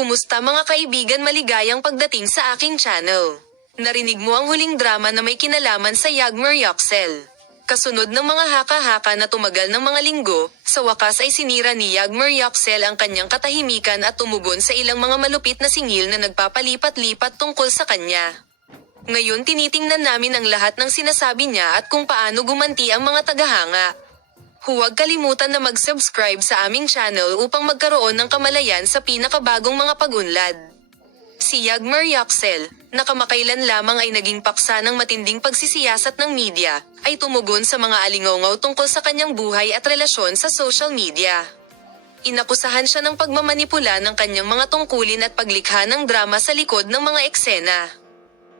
Kumusta mga kaibigan, maligayang pagdating sa aking channel. Narinig mo ang huling drama na may kinalaman sa Yagmur Yoxel. Kasunod ng mga haka-haka na tumagal ng mga linggo, sa wakas ay sinira ni Yagmur Yoxel ang kanyang katahimikan at tumugon sa ilang mga malupit na singil na nagpapalipat-lipat tungkol sa kanya. Ngayon tinitingnan namin ang lahat ng sinasabi niya at kung paano gumanti ang mga tagahanga. Huwag kalimutan na mag-subscribe sa aming channel upang magkaroon ng kamalayan sa pinakabagong mga pag-unlad. Si Yagmur Yoxel, na kamakailan lamang ay naging paksa ng matinding pagsisiyasat ng media, ay tumugon sa mga alingaw tungkol sa kanyang buhay at relasyon sa social media. Inakusahan siya ng pagmamanipula ng kanyang mga tungkulin at paglikha ng drama sa likod ng mga eksena.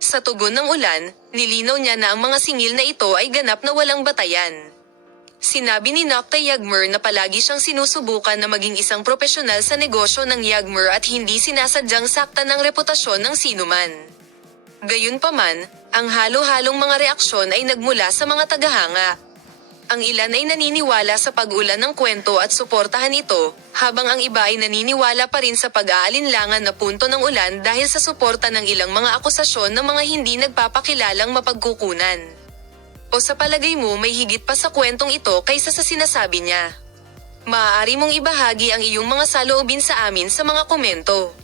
Sa tugon ng ulan, nilinaw niya na ang mga singil na ito ay ganap na walang batayan. Sinabi ni Nokta Yagmur na palagi siyang sinusubukan na maging isang propesyonal sa negosyo ng Yagmur at hindi sinasadyang saktan ng reputasyon ng sinuman. Gayunpaman, ang halo-halong mga reaksyon ay nagmula sa mga tagahanga. Ang ilan ay naniniwala sa pag-ulan ng kwento at suportahan ito, habang ang iba ay naniniwala pa rin sa pag-aalinlangan na punto ng ulan dahil sa suporta ng ilang mga akusasyon ng mga hindi nagpapakilalang mapagkukunan. O sa palagay mo may higit pa sa kwentong ito kaysa sa sinasabi niya? Maaari mong ibahagi ang iyong mga saloobin sa amin sa mga komento.